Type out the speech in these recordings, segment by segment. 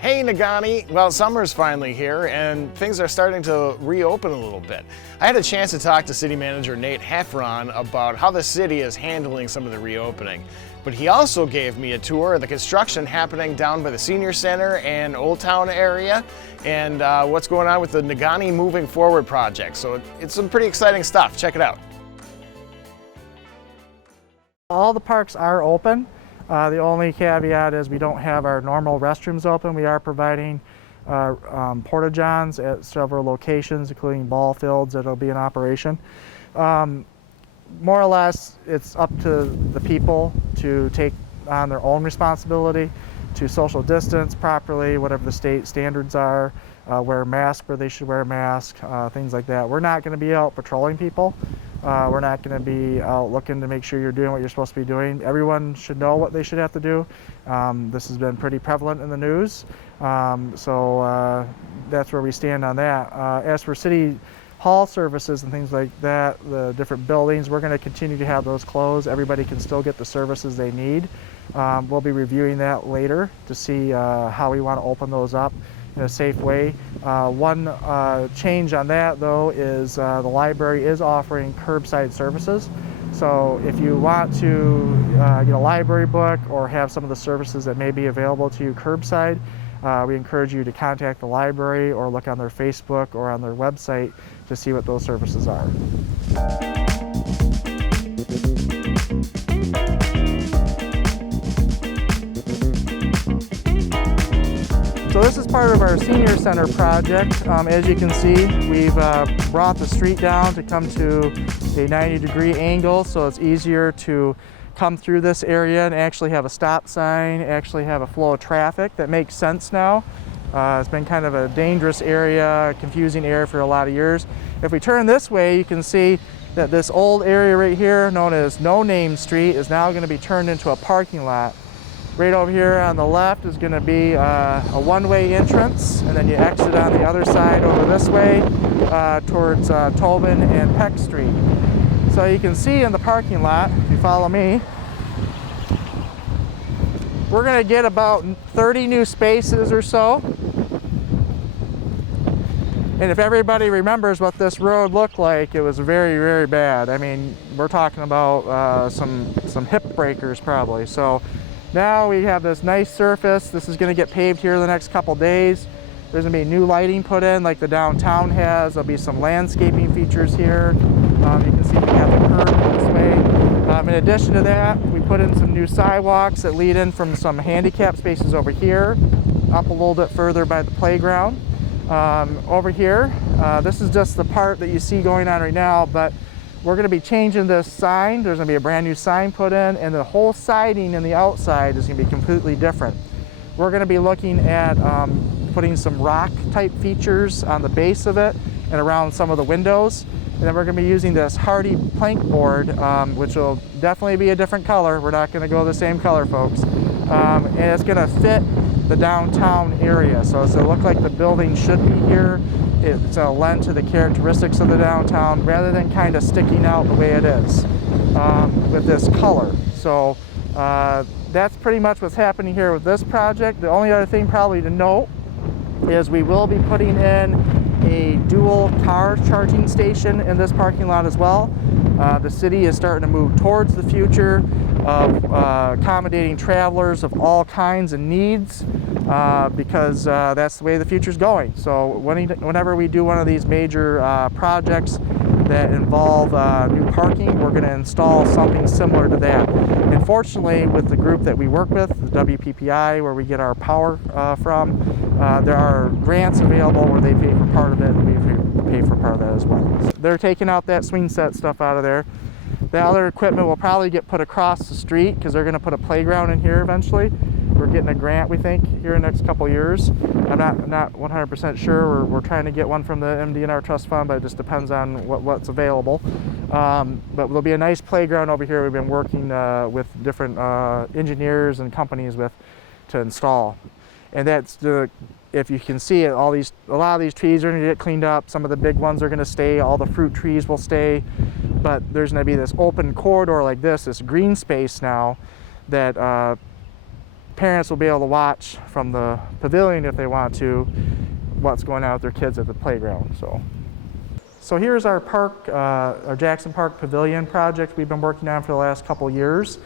Hey Nagani, well, summer's finally here and things are starting to reopen a little bit. I had a chance to talk to City Manager Nate Heffron about how the city is handling some of the reopening. But he also gave me a tour of the construction happening down by the Senior Center and Old Town area and what's going on with the Nagani Moving Forward project. So it's some pretty exciting stuff. Check it out. All the parks are open. The only caveat is we don't have our normal restrooms open. We are providing porta-johns at several locations, including ball fields that will be in operation. More or less, it's up to the people to take on their own responsibility to social distance properly, whatever the state standards are, wear a mask where they should wear a mask, things like that. We're not going to be out patrolling people. We're not going to be out looking to make sure you're doing what you're supposed to be doing. Everyone should know what they should have to do. This has been pretty prevalent in the news, so that's where we stand on that. As for City Hall services and things like that, the different buildings, we're going to continue to have those closed. Everybody can still get the services they need. We'll be reviewing that later to see how we want to open those up in a safe way. One change on that though is the library is offering curbside services. So if you want to get a library book or have some of the services that may be available to you curbside, we encourage you to contact the library or look on their Facebook or on their website to see what those services are. So this is part of our Senior Center project. As you can see, we've brought the street down to come to a 90-degree angle, so it's easier to come through this area and actually have a stop sign, actually have a flow of traffic that makes sense now. It's been kind of a dangerous area, confusing area for a lot of years. If we turn this way, you can see that this old area right here, known as No Name Street, is now going to be turned into a parking lot. Right over here on the left is going to be a one-way entrance, and then you exit on the other side over this way towards Tobin and Peck Street. So you can see in the parking lot, if you follow me, we're going to get about 30 new spaces or so. And if everybody remembers what this road looked like, it was very, very bad. I mean, we're talking about some hip breakers probably. So now we have this nice surface. This is going to get paved here in the next couple days. There's going to be new lighting put in like the downtown has. There'll be some landscaping features here. You can see we have the curb this way. In addition to that, we put in some new sidewalks that lead in from some handicap spaces over here, up a little bit further by the playground. Over here, this is just the part that you see going on right now, but we're going to be changing this sign. There's going to be a brand new sign put in, and the whole siding in the outside is going to be completely different. We're going to be looking at putting some rock type features on the base of it and around some of the windows. And then we're going to be using this hardy plank board, which will definitely be a different color. We're not going to go the same color, folks. And it's going to fit the downtown area. So it's going to look like the building should be here. It's going to lend to the characteristics of the downtown rather than kind of sticking out the way it is with this color. So that's pretty much what's happening here with this project. The only other thing probably to note is we will be putting in a dual car charging station in this parking lot as well. The city is starting to move towards the future of accommodating travelers of all kinds and needs because that's the way the future is going. So whenever we do one of these major projects that involve new parking, we're going to install something similar to that. And fortunately, with the group that we work with, the WPPI, where we get our power from, there are grants available where they pay for part of it and we pay for part of that as well. So they're taking out that swing set stuff out of there. The other equipment will probably get put across the street because they're going to put a playground in here eventually. we're getting a grant, we think, here in the next couple years. I'm not 100% sure. We're trying to get one from the MDNR Trust Fund, but it just depends on what's available. But there'll be a nice playground over here we've been working with different engineers and companies to install. And that's if you can see it, a lot of these trees are going to get cleaned up. Some of the big ones are going to stay. All the fruit trees will stay. But there's going to be this open corridor like this green space now that parents will be able to watch from the pavilion if they want to, what's going on with their kids at the playground. So here's our park, our Jackson Park Pavilion project we've been working on for the last couple years.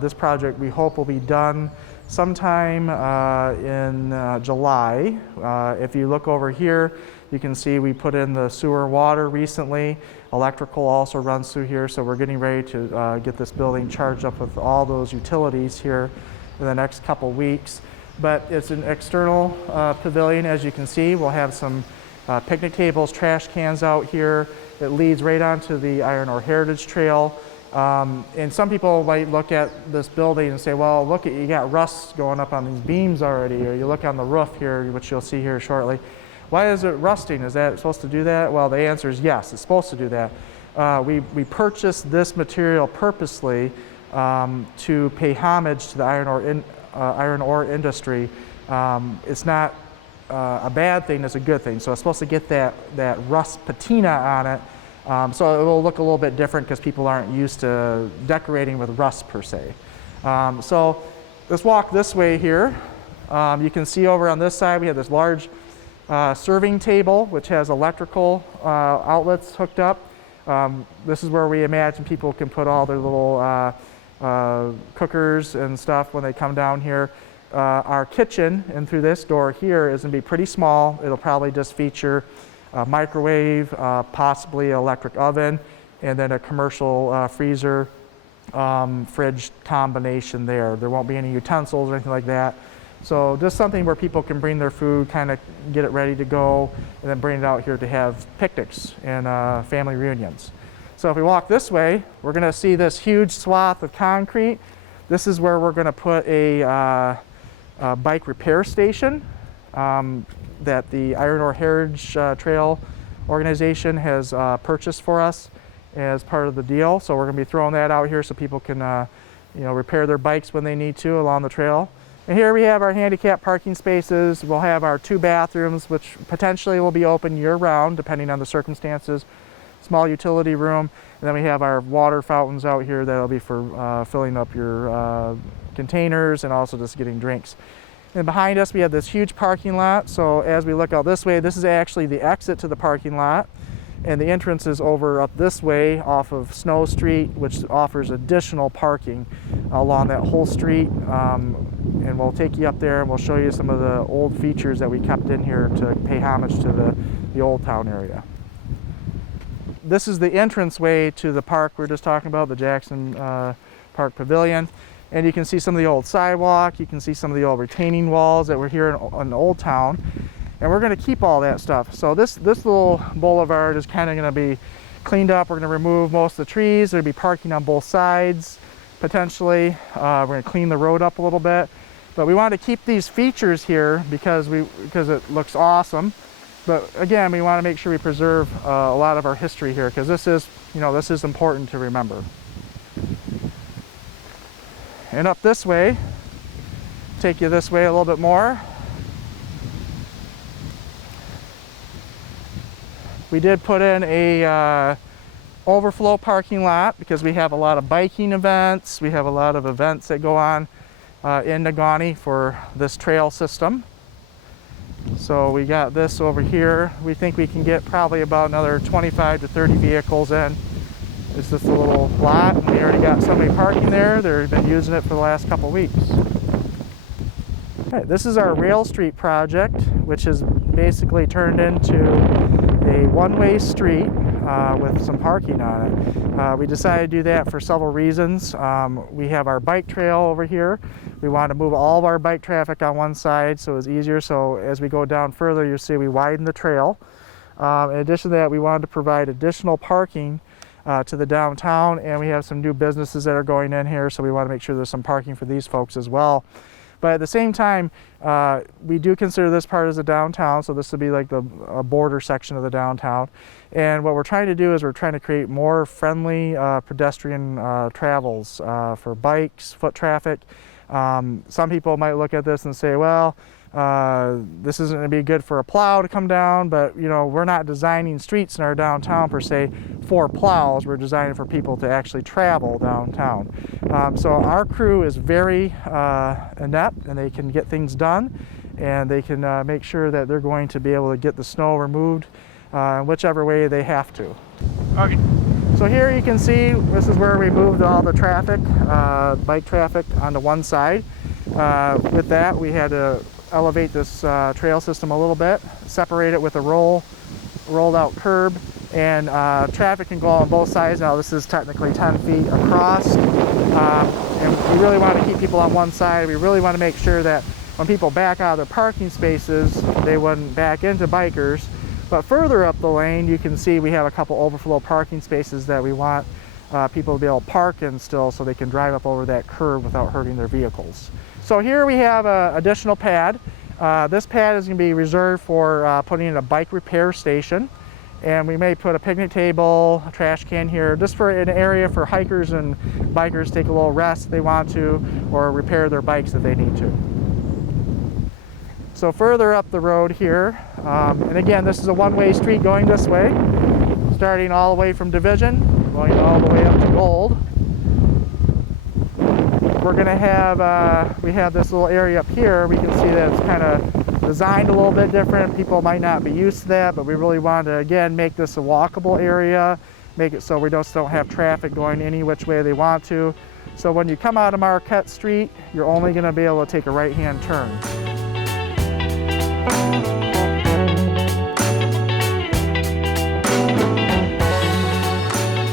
This project we hope will be done sometime in July. If you look over here, you can see we put in the sewer and water recently. Electrical also runs through here, so we're getting ready to get this building charged up with all those utilities here in the next couple weeks. But it's an external pavilion, as you can see. We'll have some picnic tables, trash cans out here. It leads right onto the Iron Ore Heritage Trail. And some people might look at this building and say, well, look, you got rust going up on these beams already, or you look on the roof here, which you'll see here shortly. Why is it rusting? Is that supposed to do that? Well, the answer is yes, it's supposed to do that. We purchased this material purposely to pay homage to the iron ore industry. It's not a bad thing, it's a good thing. So it's supposed to get that rust patina on it. So it will look a little bit different because people aren't used to decorating with rust per se. So let's walk this way here. You can see over on this side we have this large serving table which has electrical outlets hooked up. This is where we imagine people can put all their little cookers and stuff when they come down here. Our kitchen, and through this door here, is going to be pretty small. It'll probably just feature a microwave, possibly an electric oven, and then a commercial freezer, fridge combination there. There won't be any utensils or anything like that. So just something where people can bring their food, kind of get it ready to go, and then bring it out here to have picnics and family reunions. So if we walk this way, we're going to see this huge swath of concrete. This is where we're going to put a bike repair station that the Iron Ore Heritage Trail organization has purchased for us as part of the deal. So we're going to be throwing that out here so people can repair their bikes when they need to along the trail. And here we have our handicap parking spaces. We'll have our 2 bathrooms, which potentially will be open year-round depending on the circumstances. Small utility room, and then we have our water fountains out here that'll be for filling up your containers and also just getting drinks. And behind us we have this huge parking lot, so as we look out this way, this is actually the exit to the parking lot, and the entrance is over up this way off of Snow Street, which offers additional parking along that whole street. And we'll take you up there and we'll show you some of the old features that we kept in here to pay homage to the Old Town area. This is the entranceway to the park we're just talking about, the Jackson Park Pavilion. And you can see some of the old sidewalk, you can see some of the old retaining walls that were here in Old Town. And we're going to keep all that stuff. So this little boulevard is kind of going to be cleaned up. We're going to remove most of the trees. There'll be parking on both sides, potentially. We're going to clean the road up a little bit. But we want to keep these features here because it looks awesome. But again, we want to make sure we preserve a lot of our history here because this is important to remember. And up this way, take you this way a little bit more. We did put in a overflow parking lot because we have a lot of biking events. We have a lot of events that go on in Negaunee for this trail system. So we got this over here. We think we can get probably about another 25 to 30 vehicles in. It's just a little lot, and we already got somebody parking there. They've been using it for the last couple weeks. All right, this is our Rail Street project, which has basically turned into a one-way street with some parking on it. We decided to do that for several reasons. We have our bike trail over here. We want to move all of our bike traffic on one side so it's easier. So as we go down further, you'll see we widen the trail. In addition to that, we wanted to provide additional parking to the downtown, and we have some new businesses that are going in here, so we want to make sure there's some parking for these folks as well. But at the same time, we do consider this part as a downtown, so this would be like the border section of the downtown. And what we're trying to do is we're trying to create more friendly pedestrian travels for bikes, foot traffic. Some people might look at this and say, well, this isn't going to be good for a plow to come down, but you know, we're not designing streets in our downtown per se for plows. We're designing for people to actually travel downtown. So our crew is very inept, and they can get things done, and they can make sure that they're going to be able to get the snow removed whichever way they have to. Okay. So here you can see this is where we moved all the traffic, bike traffic, onto one side. With that, we had to elevate this trail system a little bit, separate it with a rolled out curb, and traffic can go on both sides. Now this is technically 10 feet across, and we really want to keep people on one side. We really want to make sure that when people back out of their parking spaces, they wouldn't back into bikers. But further up the lane, you can see we have a couple overflow parking spaces that we want people to be able to park in still, so they can drive up over that curb without hurting their vehicles. So here we have an additional pad. This pad is going to be reserved for putting in a bike repair station. And we may put a picnic table, a trash can here, just for an area for hikers and bikers to take a little rest if they want to, or repair their bikes if they need to. So further up the road here, and again, this is a one-way street going this way, starting all the way from Division, going all the way up to Gold. We're going to have, we have this little area up here. We can see that it's kind of designed a little bit different. People might not be used to that, but we really want to, again, make this a walkable area, make it so we just don't have traffic going any which way they want to. So when you come out of Marquette Street, you're only going to be able to take a right-hand turn.